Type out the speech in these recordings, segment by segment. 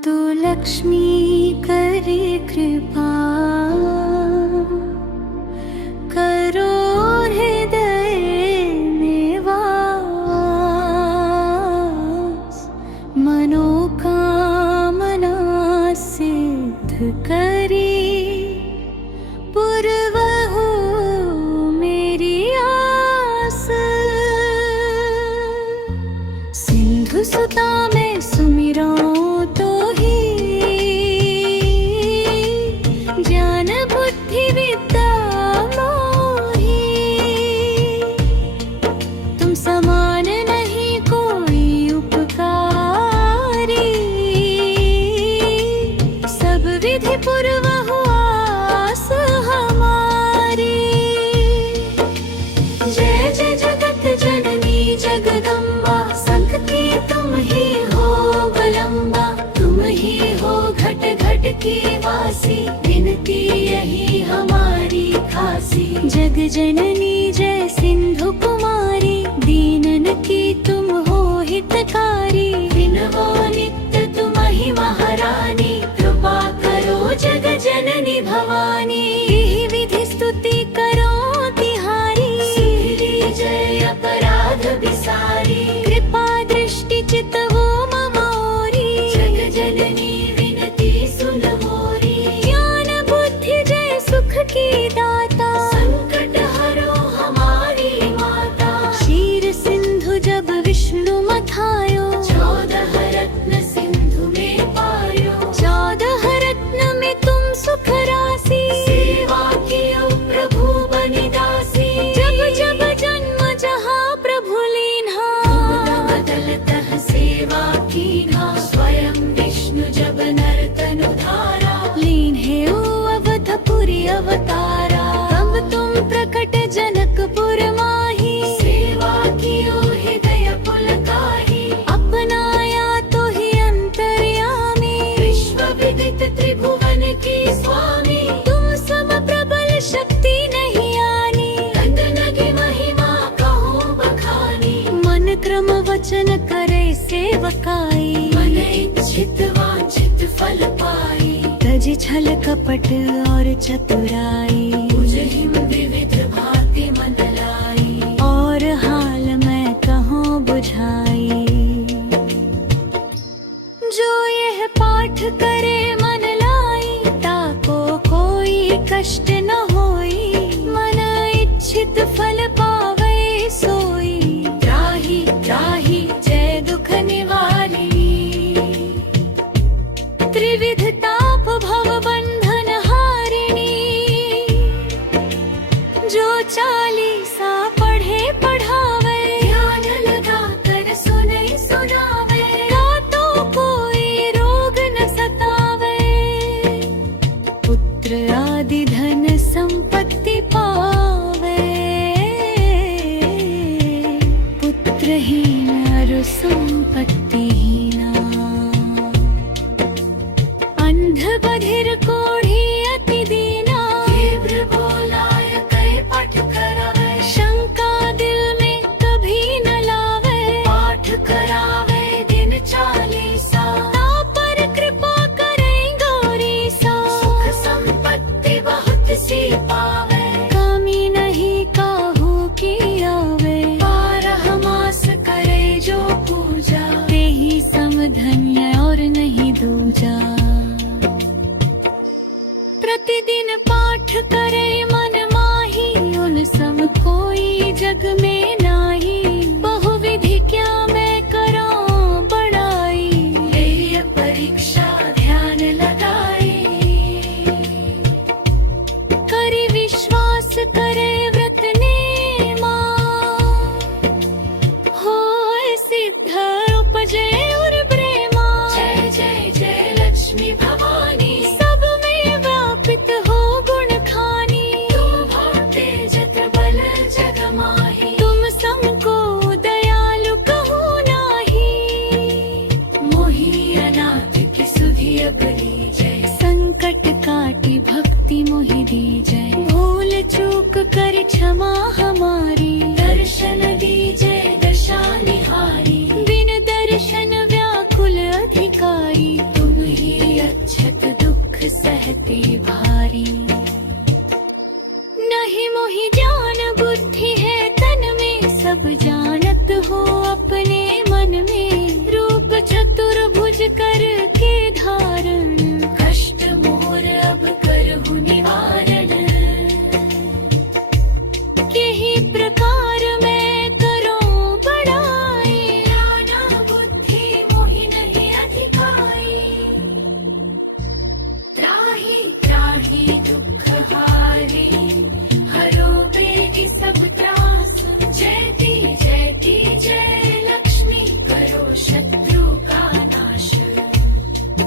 मातु लक्ष्मी करे कृपा, करो हृदय में वास, मनोकामना सिद्ध करी, पूर्वहु मेरी आस। सिंधु सुता में सुमिरऊं तो ही, ज्ञान बुद्धि विद्या मोही। तुम समान नहीं कोई उपकारी, सब विधि पूर्वहु आस हमारी। जय जय जगत जननी जगदम्बा, शक्ति तुम ही हो अवलंबा, तुम ही हो घट घट की वासी, विनती यही हमारी खासी। जग जननी जय सिंधु कुमारी, दीनन की तुम हो हितकारी। विनवो नित्य तुम ही महारानी, कृपा करो जग जननी भवानी। विधि स्तुति करो तिहारी, सिद्धि जय अपराध विसारी। कृपा दृष्टि चित हो ममोरी, जग जननी विनती सुन मोरी। ज्ञान बुद्धि जय सुख की दाता, संकट हरो हमारी माता। क्षीर सिंधु जब विष्णु मथायो, 14 रत्न सिंधु में पायो। 14 रत्न में तुम सुख राशि, सेवा कियो प्रभु बनि दासी। जब जब जन्म जहाँ प्रभु लीन्हा, बदलतः सेवा कीन्हा। स्वयं विष्णु जब नर्तन धारा, लीन है अवधपुरी अवतारा। तब तुम प्रकट जनकपुर माही, सेवा कियो हृदय पुलकाही। अपनाया तो ही अंतर्यामी, विश्व विदित त्रिभुवन की स्वामी। तुम सम प्रबल शक्ति नहीं आनी, कंदनगी महिमा कहूँ बखानी। मन क्रम वचन करे सेवकाई, मन इच्छित वांछित फल पाई। तजी छल कपट और चतुराई, मुझहिम विविध भांति मन लाई। और हाल मैं कहूँ बुझाई, जो यह पाठ करे मन लाई। ताको कोई कष्ट न होई, मन इच्छित फल पावे सोई। त्राहि त्राहि जय दुख निवारिणी, त्रिविध ताप भव बंधन हारिणी। जो 40 पढ़े पढ़ावे, ध्यान लगा कर सुने सुनावे। तो कोई रोग न सतावे, पुत्र आदि धन संपत्ति पावे। पुत्रहीन अरु संपत्तिहीना, अंध बधिर कोढ़ी अति दीना। तीव्र बोलाय कै पाठ करावे, शंका दिल में कभी न लावे। पाठ करावे दिन 40, पर कृपा करें गौरीसा। सुख संपत्ति बहुत सी पावे, कमी नहीं काहू की आवे। 12 मास करे जो पूजा, ते ही समधन्य और नहीं दूजा। प्रतिदिन पाठ करे मन माही, उन सम कोई जग में नाही। बहुविधि क्या मैं करां बड़ाई, यही परीक्षा ध्यान लगाई। करी विश्वास करे व्रत नेमा, होय सिद्ध उपजे उर प्रेमा। जय जय जय लक्ष्मी भवानी, सब में व्यापित हो गुण खानी। तुम भव तेजत बल जग माही, तुम सम को दयालु कहूँ नाही। मोहि अनाथ की सुधि अब लीजय, संकट काटी भक्ति मोहि दीजय। भूल चूक कर क्षमा हमारी, दर्शन दीजय दशा निहारी। बिन दर्शन व्याकुल अधिकारी, तुम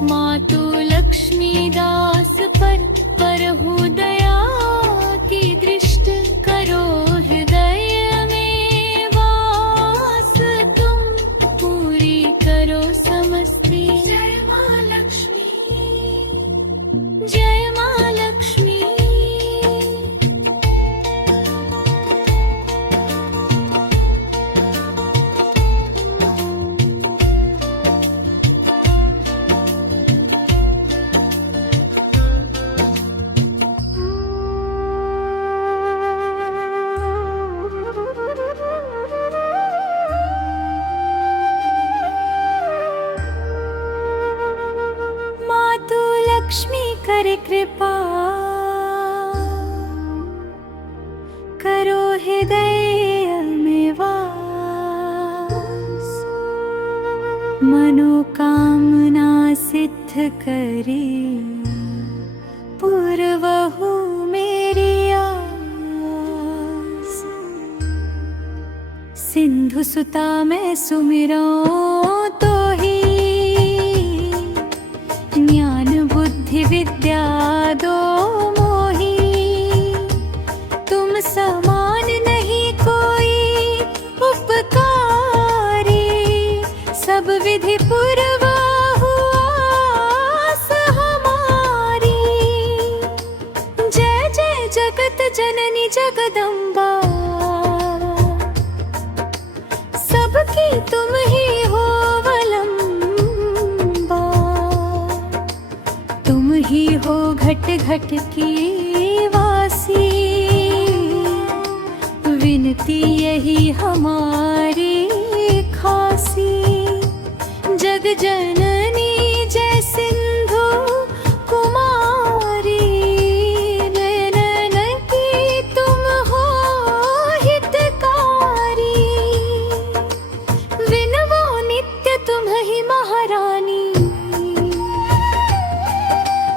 मातु लक्ष्मी दास पर करहु दया की दृष्टि करो हृदय में वास तुम पूरी करो समस्ती। जय माँ लक्ष्मी, जय माँ लक्ष्मी। मातु लक्ष्मी करे कृपा करो हृदय में वास, मनोकामना सिद्ध करे पूर्वहु मेरी आस। सिंधु सुता मैं सुमिरऊं तो ही ज्ञान बुद्धि विद्या दो मोही। तुम समान नहीं कोई उपकारी, सब विधि पूर्वा हुआस हमारी। जय जय जगत जननी जगदम्बा, सबकी तुम ही हो अवलंबा। तुम ही हो घट घट की वासी, विनती यही हमारी खासी। जग जननी जय सिंधु कुमारी, नयन की तुम हो हितकारी। विनवो नित्य तुम ही महारानी,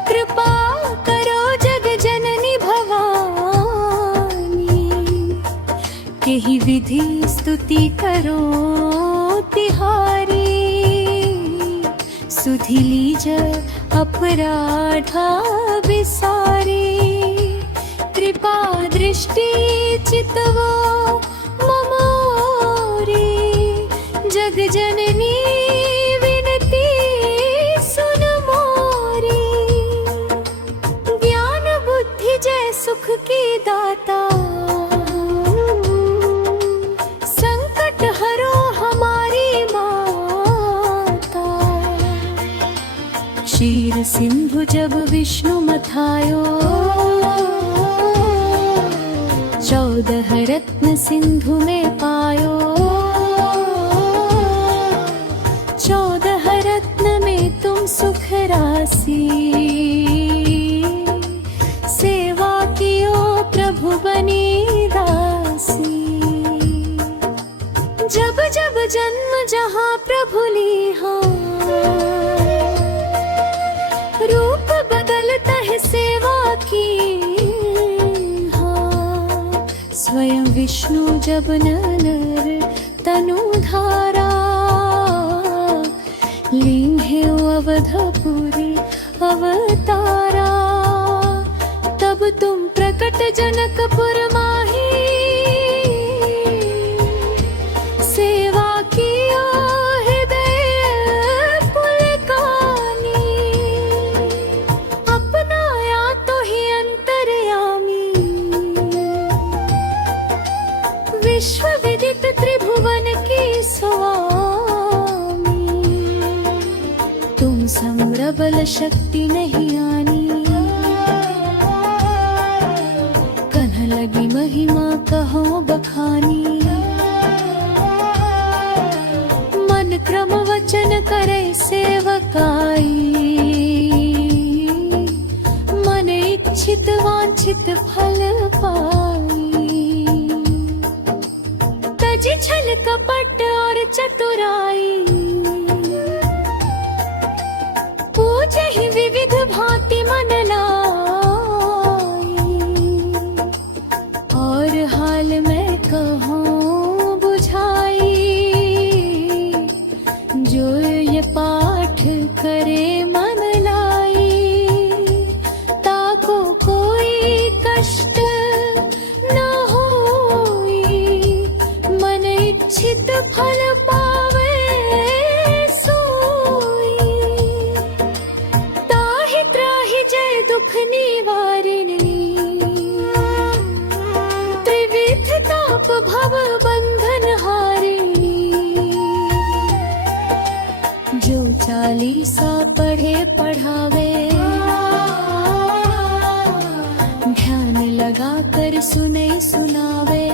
कृपा करो जग जननी भवानी। केहि विधि स्तुति करो तिहारी, सुधि लीज अपराधा विसारी। कृपा दृष्टि चितवो ममोरी, जग जननी विनती सुन मोरी। ज्ञान बुद्धि जय सुख की दाता, संकट हरो हमारी माता। क्षीर सिंधु जब विष्णु मथायो, 14 रत्न सिंधु में पायो। 14 रत्न में तुम सुख राशि, सेवा कियो प्रभु बनी दासी। जब जब जन्म जहाँ प्रभु लिहा, रूप बदलता है सेवा की। हाँ, स्वयं विष्णु जब नर तनु धारा, लीन्हे अवधपुरी अवतारा। तब तुम प्रकट जनकपुर माही, सेवा किया हृदय पुलकानी। अपनाया तो ही अंतर्यामी, विश्व विदित त्रिभुवन की स्वामी। तुम संग्रबल शक्ति नहीं आनी, कन्ह लगी महिमा कहो बखानी। मन क्रम वचन करे सेवकाई, मन इच्छित वांछित फल पाई। तजी छल कपट और चतुराई, पूजे ही विविध भांति मन लाई। और हाल में कहूँ बुझाई, जो ये पाठ करे मन सा पढ़े पढ़ावे, ध्यान लगा कर सुने सुनावे,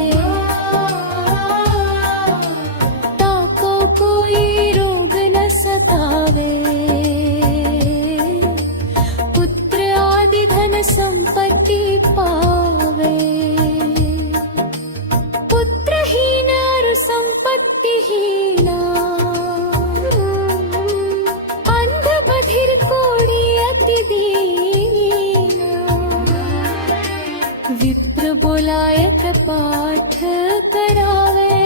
ताको कोई रोग न सतावे, पुत्र आदि धन संपत्ति पावे, पुत्रहीन और संपत्तिहीना, अंध बधिर कोढ़ी अति दीना, विप्र बोलायक पाठ करावे,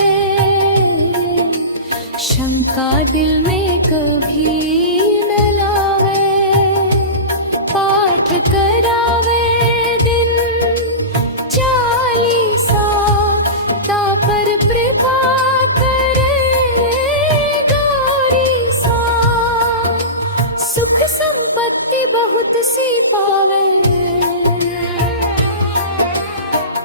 शंका दिल में कभी न लावे, पाठ करावे दिन 40 तापर कृपा करे गौरी सा, सुख संपत्ति बहुत सी पावे,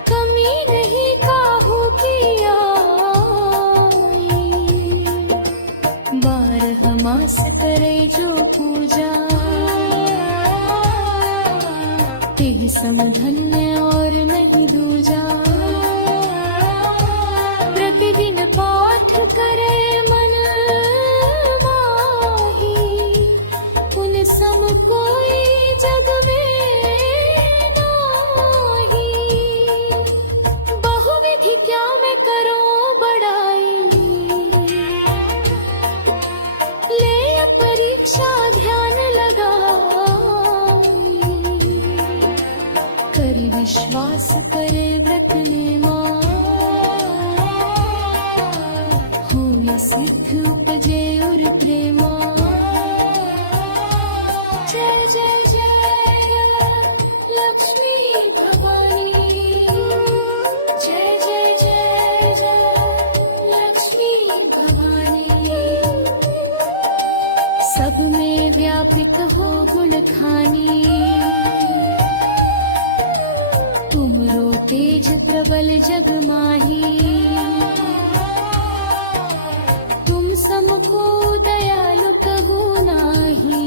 कमी नहीं काहू की आई, 12 मास करे जो पूजा, तेह समधन्य और नहीं दूजा, प्रतिदिन पाठ करे मन माही, उन सम कोई जग में नाही, बहुविधि क्या मैं करूं बड़ाई, ले परीक्षा ध्यान लगाई, कर विश्वास करे व्रत नेमा, हो या सिद्ध उपजे और प्रेमा, जय जय जय लक्ष्मी भवानी, जय जय जय जय लक्ष्मी भवानी, सब में व्यापित हो गुण खानी, तुमरो तेज प्रबल जग माही, तुम समको दयालु कहु नाही,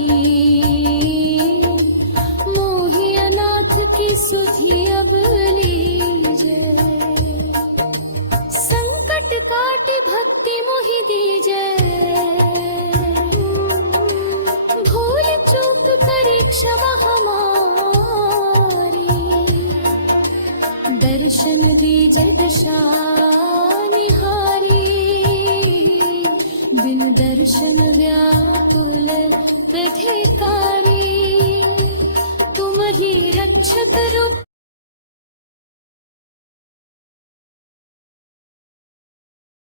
मोहि अनाथ की सुधि अब लीजे, संकट काटे भक्ति मोहि दीजे, भूल चूक करे क्षमा हमारी, दर्शन दीजे दशा निहारी, बिन दर्शन व्याकुल विधिकारी, तुम ही रक्षक रूप